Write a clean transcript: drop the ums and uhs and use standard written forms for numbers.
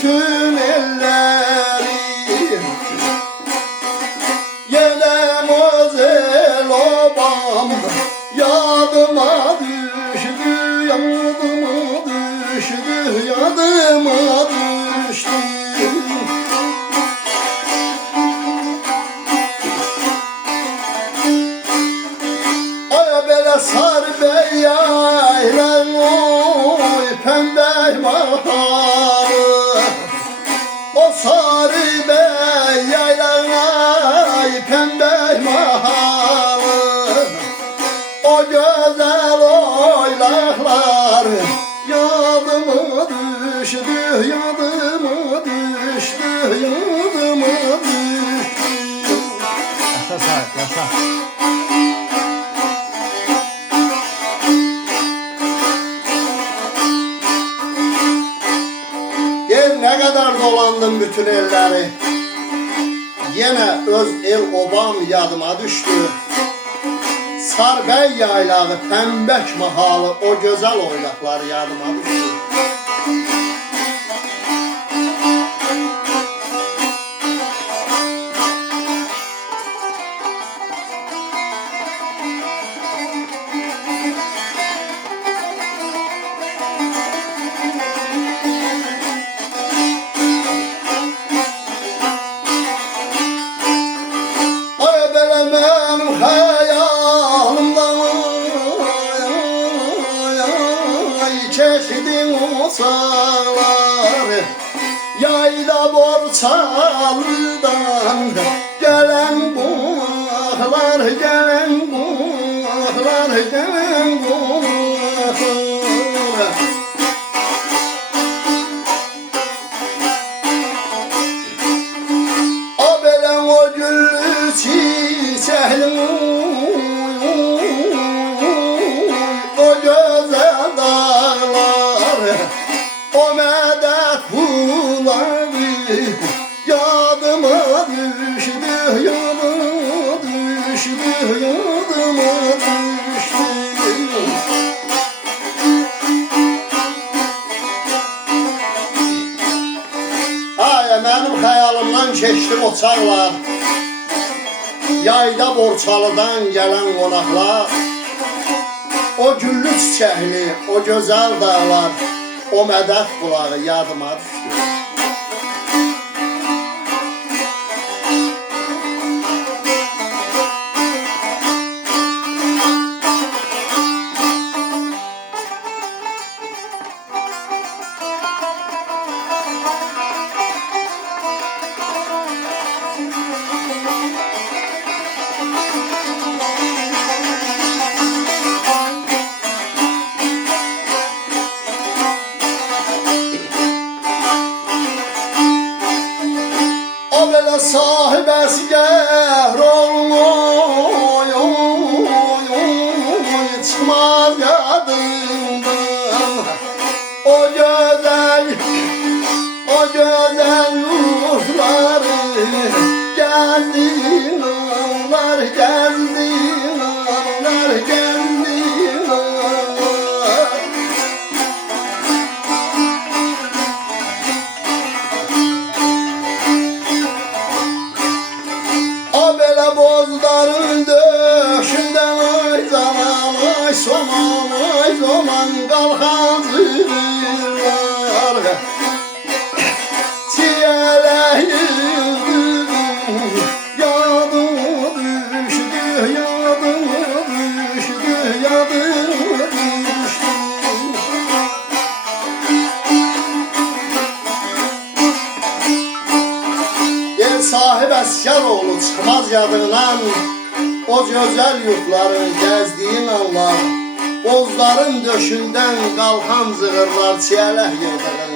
bütün elleri Yelem özel obam yadıma düştü, yadıma düştü, yadıma düştü. Aya bele sar beyayla oy pembe baharı O sarı beyayla pembe baharı O güzel oylaklar yadıma düştü, yadıma düştü, yadıma düştü. Yaşa sahip, yaşa. Ne kadar dolandım bütün elleri Yine öz el obam yadıma düştü Sarbey yaylağı pembek mahalı O güzel oylaklar yadıma düştü Çeşidin olsalar Yayda Borçalı'dan Gelen buğalar, gelen buğalar, gelen buğalar O belen o güllü çiçeğin O güzel dağlar O medet buları Yadıma düştü, yadıma düştü, yadıma düştü Ay, benim xəyalımdan keçdim o çağlar Yayda Borçalı'dan gelen qonaqlar O güllü çiçəkli, o gözəl dağlar O mədət bulağı yadıma düşdü O belə sahibəsi gəhr olmuy Çıxmaz yadımdan O gözəl yurtları Gəldin ağlar, gəldin ağlar, gəldin ağlar Bozdarın döşünden ay zaman ay soman ay zaman kalkan zırlar Çiyeleyim yadıma düştü, yadıma düştü, yadıma düştü El sahib əskər oğlu çıxmaz yadından O gözəl yurtları gəzdiyin anlar Bozların döşündən qalxan zığırlar Çiyələk yerdə